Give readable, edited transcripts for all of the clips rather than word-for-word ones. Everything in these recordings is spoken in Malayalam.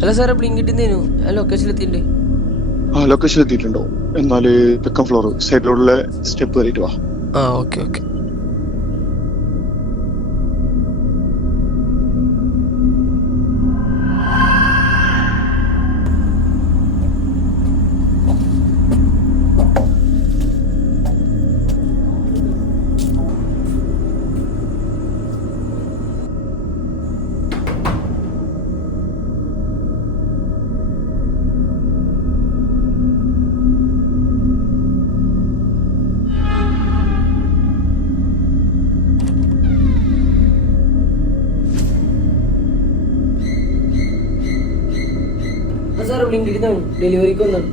ഹലോ സാറേ, ബ്ലിങ്കിട്ടിന്നേനു. ഞാൻ ലൊക്കേഷനിലെത്തിയിട്ടുണ്ട്. ലൊക്കേഷനിലെത്തിയിട്ടുണ്ടോ? എന്നാല് സെക്കൻഡ് ഫ്ലോർ സൈഡിലുള്ള സ്റ്റെപ്പ് കയറിയിട്ട് വാ. Okay okay. സാറ് ബ്ലിങ്കിട്ടിന്നാണ്, ഡെലിവറിക്ക് വന്നാണ്.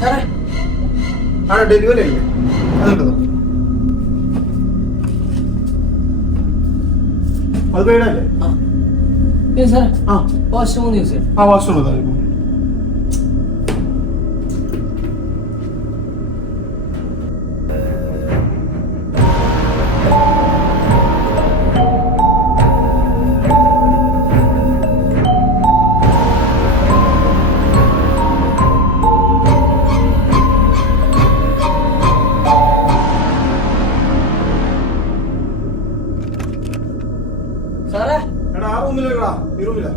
സാറേ ഡെലിവറി അല്ലേ? അത് പേടല്ലേ? സാറേ വാഷ്റൂം 3 ദിവസം. വാഷ്റൂം സാറേ ആ റൂമിലേക്കാ, ഈ റൂമിലാ.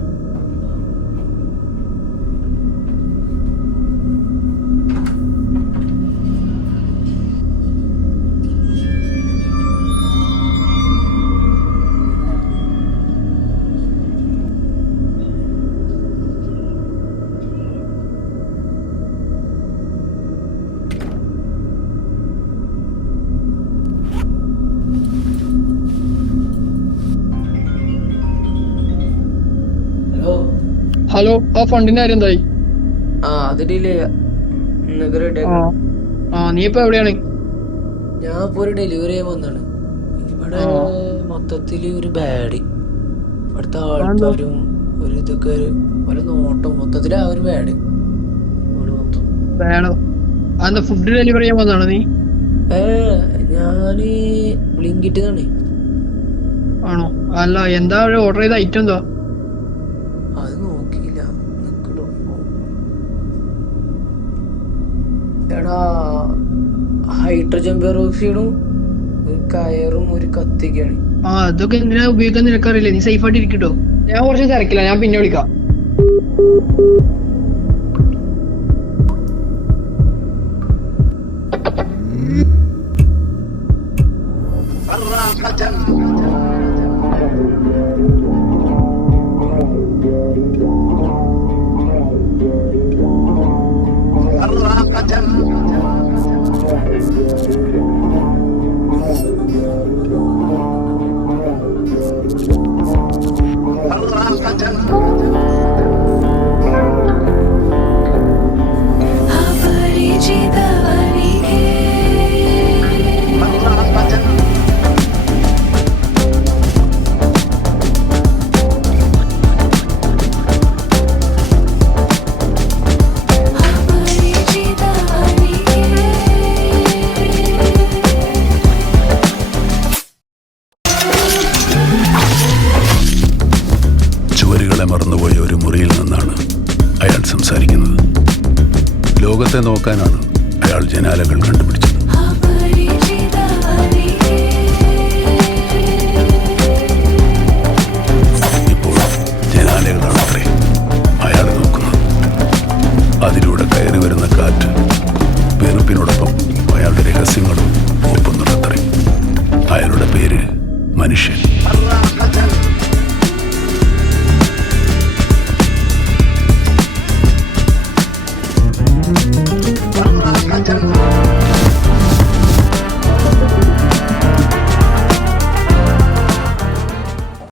ഹലോ, ആ ഫണ്ടിന്റെ കാര്യം എന്തായി? അത് ഡിലേ ചെയ്യാം. നീ ഇപ്പൊ എവിടെയാണ്? ഞാൻ ഇപ്പൊ ഒരു ഡെലിവറി ചെയ്യാൻ വന്നാണ്. ഇവിടെ മൊത്തത്തില് ഒരു ബാഡ്, ഇവിടുത്തെ ആൾക്കാരും ഒരു ഇതൊക്കെ ഒരു നോട്ടം, മൊത്തത്തില് ആ ഒരു ബാഡ് വേണോ? അതെന്താ ഫുഡ് ഡെലിവറി ചെയ്യാൻ വന്നാണോ നീ? ഞാന് ബ്ലിങ്കിട്ടിന്നാണ്. ആണോ? അല്ല, എന്താ ഓർഡർ ചെയ്ത ഐറ്റം എന്താ? അത് നോക്കിയില്ല. എടാ, ഹൈഡ്രജൻ പെറോക്സൈഡും ഒരു കയറും ഒരു കത്തിക്കാണ്. അതൊക്കെ എന്തിനാ ഉപയോഗിക്കാൻ നിനക്കറിയില്ലേ? നീ സേഫ് ആയിട്ട് ഇരിക്കട്ടോ. ഞാൻ കുറച്ച് തിരക്കില്ല, ഞാൻ പിന്നെ വിളിക്കാം. മറന്നുപോയ ഒരു മുറിയിൽ നിന്നാണ് അയാൾ സംസാരിക്കുന്നത്. ലോകത്തെ നോക്കാനാണ് അയാൾ ജനാലകൾ കണ്ടുപിടിച്ചത്.